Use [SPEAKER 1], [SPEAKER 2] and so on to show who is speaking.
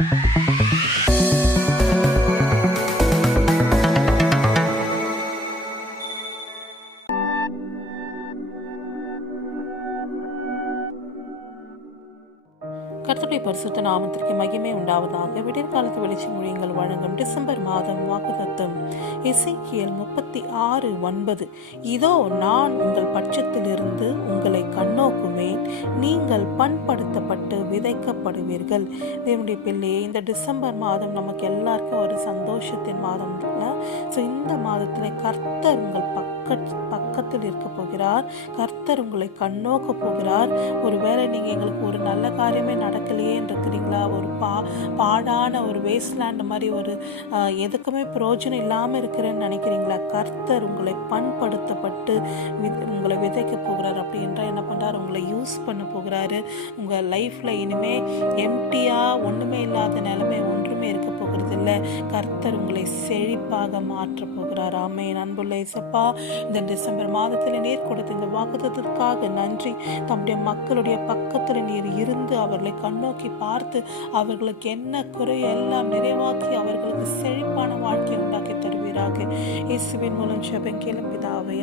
[SPEAKER 1] கர்த்தருடைய பரிசுத்த நாமத்திற்கு மகிமை உண்டாவதாக. விடியற்காலத்து வெளிச்ச மொழியங்கள் வழங்கும் டிசம்பர் மாதம் வாக்குதத்தம் இசைக்கியல் முப்பத்தி ஆறு ஒன்பது. இதோ நான் உங்கள் பட்சத்திலிருந்து உங்களை கண்ணோக்குவேன் நீங்கள் பண்படுத்தப்பட்டு விதைக்கப்படுவீர்கள். தேவனுடைய பிள்ளையே இந்த டிசம்பர் மாதம் நமக்கு எல்லாருக்கும் ஒரு சந்தோஷத்தின் மாதம் ஸோ இந்த மாதத்தில் கர்த்தர் உங்கள் பக்க பக்கத்தில் இருக்க போகிறார். கர்த்தர் உங்களை கண்ணோக்க போகிறார். ஒருவேளை நீங்கள் எங்களுக்கு ஒரு நல்ல காரியமே நடக்கலையே பாடான ஒரு வேஸ்ட்லேண்ட் மாதிரி ஒரு எதுக்குமே பிரயோஜனம் இல்லாமல் இருக்கிறேன்னு நினைக்கிறீங்களா? கர்த்தர் உங்களை பண்படுத்தப்பட்டு உங்களை விதைக்க போகிறார் அப்படின்றா என்ன பண்ணுறார் உங்களை யூஸ் பண்ண போகிறாரு. உங்கள் லைஃப்பில் இனிமேல் எம்டியாக ஒன்றுமே இல்லாத நிலைமை ஒன்று இருக்க போகிறது இல்லை. கர்த்தர் உங்களை செழிப்பாக மாற்ற போகிறார். ஆமே அன்புள்ள இசப்பா இந்த டிசம்பர் மாதத்தில் நீர் கொடுத்த இந்த வாக்குத்தத்திற்காக நன்றி. தம்முடைய மக்களுடைய பக்கத்தில் நீர் இருந்து அவர்களை கண்ணோக்கி பார்த்து அவர்களுக்கு என்ன குறை எல்லாம் நிறைவாக்கி அவர்களுக்கு செழிப்பான வாழ்க்கையை உண்டாக்கி தருவீராக. இயேசுவின் மூலம் ஜெபம் கேளும் பிதாவே.